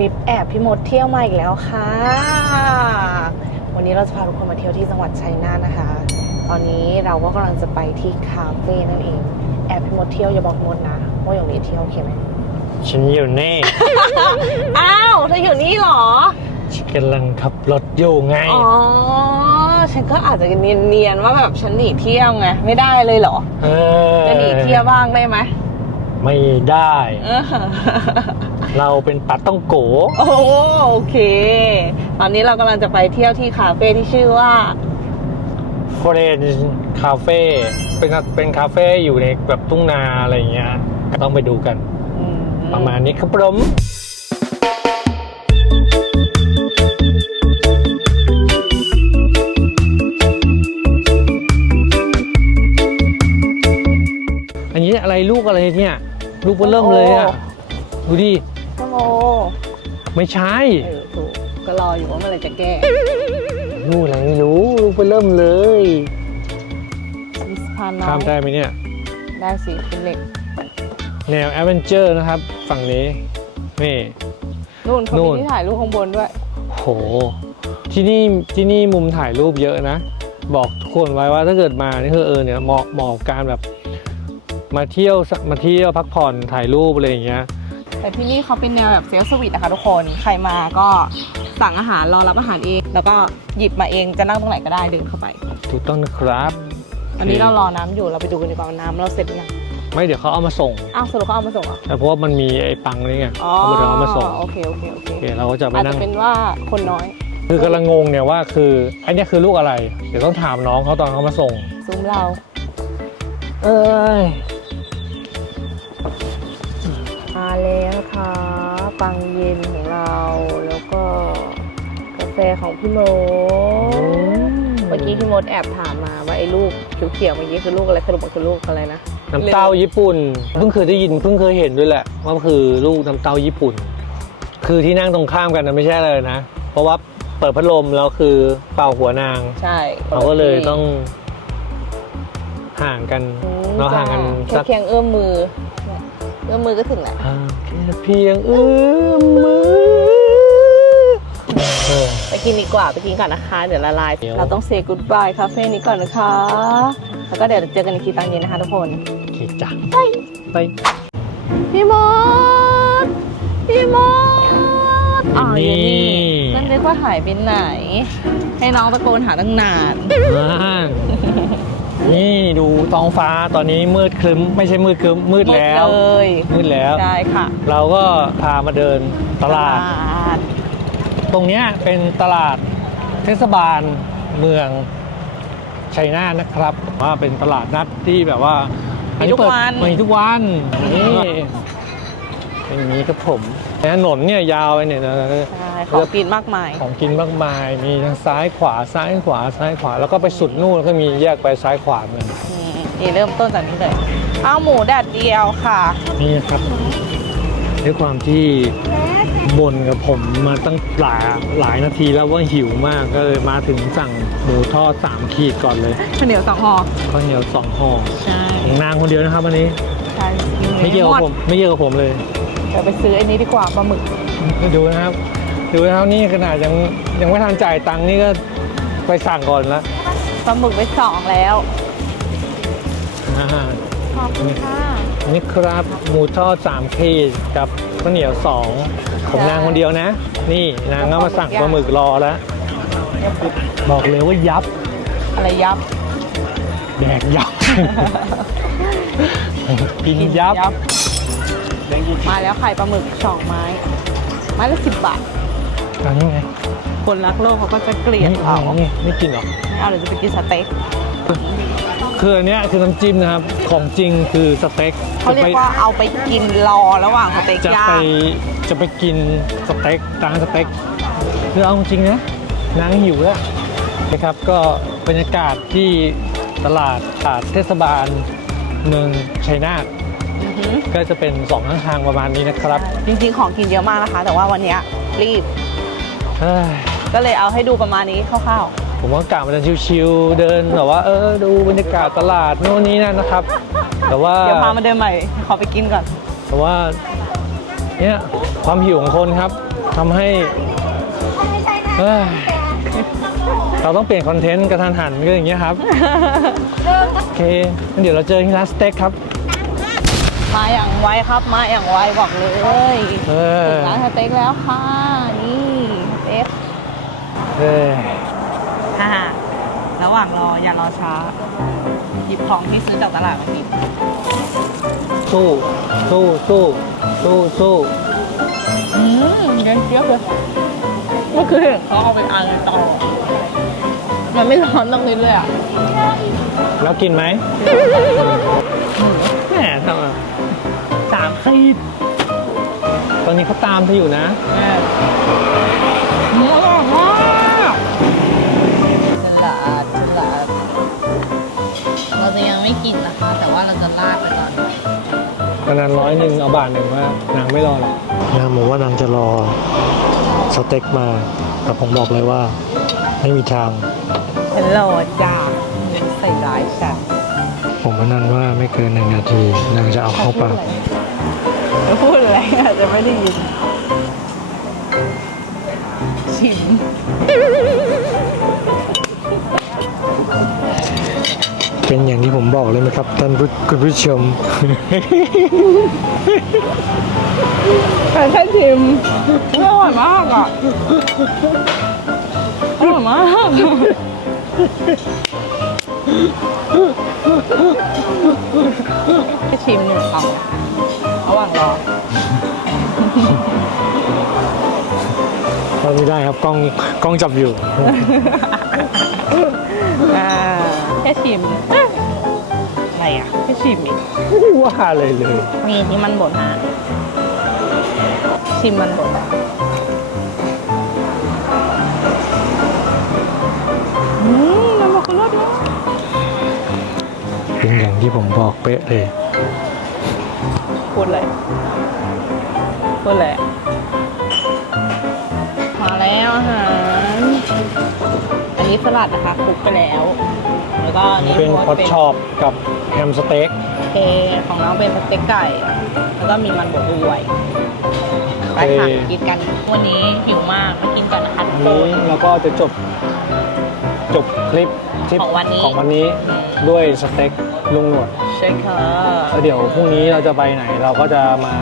ลิปแอบพี่มดเที่ยวมาอีกแล้วค่ะ วันนี้เราจะพาทุกคนมาเที่ยวที่จังหวัดชัยนาทนะคะ ตอนนี้เราก็กำลังจะไปที่คาเฟ่นั่นเอง แอบพี่มดเที่ยวอย่าบอกมดนะว่าอย่างนี้เที่ยวโอเคไหมฉันอยู่นี่ อ้าวเธออยู่นี่เหรอ ฉันกำลังขับรถอยู่ไง อ๋อ ฉันก็อาจจะเนียนๆว่าแบบฉันหนีเที่ยวไงไม่ได้เลยเหรอเออจะหนีเที่ยวบ้างได้ไหม ไม่ได้ เออเราเป็นปัดต้องโกโอ้โอเค ตอนนี้เรากำลังจะไปเที่ยวที่คาเฟ่ที่ชื่อว่าฟรนคาเฟ่เป็นเป็นคาเฟ่อยู่ในแบบทุ่งนาอะไรอย่างเงี้ยก็ต้องไปดูกัน อืมประมาณนี้ครับผมอั ลูกอะไรเนี่ย ลูกเบอร์เริ่มเลยอะ ดูดิชั่วโมไม่ใช่เออถูกก็รออยู่ว่าเมื่อไหรจะแก้ลูกอะไรไม่รู้ลูกเบอร์เริ่มเลยมีสะพานน้อข้ามยได้ไหมเนี่ย ได้สิเป็นเหล็ก แนวแอดเวนเจอร์นะครับ ฝั่งนี้ นี่นู่นเขานู่มีนที่ถ่ายรูปข้างบนด้วย โห ที่นี่ที่นี่มุมถ่ายรูปเยอะนะ บอกทุกคนไว้ว่าถ้าเกิดมานี่คือเออเนี่ยเหมาะเหมาะกับการแบบ มาเที่ยวสักมาเที่ยวพักผ่อนถ่ายรูปอะไรอย่างเงี้ย แต่ที่นี่เขาเป็นแนวแบบเซลฟ์สวิตนะคะทุกคน ใครมาก็สั่งอาหารรอรับอาหารเอง แล้วก็หยิบมาเองจะนั่งตรงไหนก็ได้เดินเข้าไป ถูกต้องนะครับอันนี้เรารอน้ำอยู่เราไปดูกันดีกว่าว่าน้ำเราเสร็จหรือยังไม่เดี๋ยวเขาเอามาส่งอ้าวสรุปเขาเอามาส่งเหรอแต่เพราะว่ามันมีไอ้ปังนี่ไงอ๋อเขาบอกเดี๋ยวเอามาส่งโอเคโอเคโอเคโอเคเราก็จะไปอาจนั่จะง เป็นว่าคนน้อย คือกำลังงงเนี่ยว่าคือไอ้เนี่ยคือลูกอะไร เดี๋ยวต้องถามน้องเขาตอนเขามาส่งซุ้มเรา เอ้ย นะคะปังเย็นของเรา แล้วก็กาแฟของพี่โมดเมื่อกี้พี่มดแอบถามมาว่าไอ้ลูกเขียวๆเมื่อกี้คือลูกอะไรสรุปมันคือลูกอะไรนะ น้ำเต้าญี่ปุ่น เพิ่งเคยได้ยินเพิ่งเคยเห็นด้วยแหละว่าคือลูกน้ำเต้าญี่ปุ่น คือที่นั่งตรงข้ามกันนะไม่ใช่เลยนะ เพราะว่าเปิดพัดลมแล้วคือเป่าหัวนาง ใช่เราก็เลยต้อง ห่างกันอืมเราห่างกันแค่สักเพียงเอื้อมมือ เนี่ยเอื้อมมือก็ถึงแหละห่างแค่เพียงเอื้อมมือเออไปกินดีกว่าไปกินก่อนนะคะ เดี๋ยวละลายเดี๋ยวเราต้องเซ y g กู d บายคาเฟ่นี้ก่อนนะคะ แล้วก็เดี๋ยวเจอกันอีกทีตอนเย็นนะคะทุกคนโอเคจ้ะไปพี่มดพี่มดอ๋ออยู่นี่นี่นั่นเรียกว่าหายไปไหน ให้น้องตะโกนหาตั้งนานอ่า นี่ดูท้องฟ้าตอนนี้มืดครึ้ม ไม่ใช่มืดครึ้มมืดแล้ว หมดเลยมืดแล้ว ใช่ค่ะเราก็พามาเดินตลาดตลาดตรงเนี้ยเป็นตลาดเทศบาลเมืองชัยนาทนะครับว่าเป็นตลาดนัดที่แบบว่ามีอัทุกวันเปิดมีทุกวันนี่เป็นอย่างนี้ครับผมถนนเนี่ยยาวไปเนี่ยนะใช่ ของกินมากมาย ของกินมากมาย มีทั้งซ้ายขวาซ้ายขวาซ้ายขวา แล้วก็ไปสุดนู่นแล้วก็มีแยกไปซ้ายขวาเหมือนกันนี่นี่เริ่มต้นจากนี้เลยข้าวหมูแดดเดียวค่ะ นี่ครับด้วยความที่บ่นกับผมมาตั้งหลายหลายนาทีแล้วว่าหิวมากก็เลยมาถึงสั่งหมูทอดสามขีดก่อนเลยข้าวเหนียวสองห่อข้าวเหนียวสองห่อใช่ของนางคนเดียวนะครับวันนี้ใช่กินไม่เกี่ยวกับผมไม่เกี่ยวกับผมเลยเดี๋ยวไปซื้อไอ้นี้ดีกว่าปลาหมึกดูนะครับ ดูนะครับนี่ขนาดยังยังไม่ทันจ่ายตังค์นี่ก็ไปสั่งก่อนแล้วปลาหมึกไปสองแล้ว อ่าขอบคุณค่ะ นี่ครับหมูทอดสามขีดกับข้าวเหนียวสองของนางคนเดียวนะ นี่นางก็มาสั่งปลาหมึกรอแล้ว บอกเลยว่ายับอะไรยับ แดกยับ กินยับ มาแล้วไข่ปลาหมึกสองไม้ ไม้ละสิบบาท อันนี้ไงคนรักโลกเขาก็จะเกลียดนี่เอาเอานี่ไม่กินหรอกไม่เอาเดี๋ยวจะไปกินสเต็กคืออันเนี้ยคือน้ำจิ้มนะครับ ของจริงคือสเต็กเขาเรียกว่าเอาไปกินรอระหว่างสเต็กจะย่าไปงจะไปกินสเต็กร้านสเต็กคือเอาจริงนะนางหิวแล้วนะครับก็บรรยากาศที่ตลาดตลาดเทศบาลเมืองชัยนาทอือหือก็จะเป็นสองข้างทางประมาณนี้นะครับ จริงๆของกินเยอะมากนะคะ แต่ว่าวันเนี้ยรีบเอ้ย ก็เลยเอาให้ดูประมาณนี้คร่าวผมว่ากะมาเดินชิวๆ เดินแบบว่าเออดูบรรยากาศตลาดโน่นนี่นั่นนะครับ แต่ว่าๆเดี๋ยวพามาเดินใหม่ ขอไปกินก่อน แต่ว่าเนี่ยความหิวของคนครับทำให้เอ้ยเราต้องเปลี่ยนคอนเทนต์กระทันหันก็อย่างเงี้ยครับ โอเคงั้นเดี๋ยวเราเจอที่ร้านสเต็กครับ มาอย่างไวครับ มาอย่างไวบอกเลยเออถึงร้านสเต็กแล้วค่ะ นี่สเต็ก เออค่ะระหว่างรออย่ารอช้า หยิบของที่ซื้อจากตลาดมากินสู้สู้สู้สู้สู้อืมเย็นเจี๊ยบเลยเมื่อคืนเห็นเขาเอาไปอ่านในต่อมันไม่ร้อนตรงนี้เลยอะแล้วกินไหมแหมทำไมสามขีดตอนนี้เขาตามเธออยู่นะแม่เยังไม่กินนะคะ แต่ว่าเราจะลาดไปก่อนตอนนั้นร้อยหนึ่งเอาบาทหนึ่งว่านางไม่รอหรอกนางบอกว่านางจะรอสเต็กมาแต่ผมบอกเลยว่า ไม่มีทางฉันรอจ้าใส่ร้ายฉันผมว่านั้นว่าไม่เกินหนึ่งนาทีนางจะเอาเข้าปากพูดอะไรอาจจะไม่ได้ยินชิม เป็นอย่างที่ผมบอกเลยไหมครับท่านผู้คุณผู้ชมแต่แค่ชิมอร่อยมากอะอร่อยมากแค่ชิมหนึ่งคำระหว่างรอเราไม่ได้ครับกล้องกล้องจับอยู่อ่าแค่ชิม อะไรอะแค่ชิมอีกไม่ได้ว่าเลยเลยมีที่มันบดฮะชิมมันบดอืมมันบอกคุณรสนะเป็นอย่างที่ผมบอกเป๊ะเลยพูดเลยพูดเลยมาแล้วอาหารอันนี้สลัดนะคะคลุกไปแล้วแล้ว ก็อันนี่นี่เป็นพอตชอปกับแฮมสเต็กเคของน้องเป็นสเต็กไก่ แล้วก็มีมันบดด้วยไปค่ะกินกัน วันนี้หิวมากมากินก่อนนะคะอัทุนกคนี้นเราก็จะจบจบคลิปที่ของวันนี้ของวันนี้ด้วยสเต็กลุงหนวดใช่ค่ะแล้วเดี๋ยวพรุ่งนี้เราจะไปไหนเราก็จะมา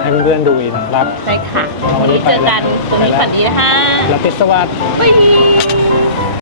ให้เพื่อนๆดูอีกนะครับ ใช่ค่ะเอาวัวันนนี้นี้เจอกันไปคืนนี้แล้วฝันดีนะคะแล้วพิศวัสดิ์บ๊าย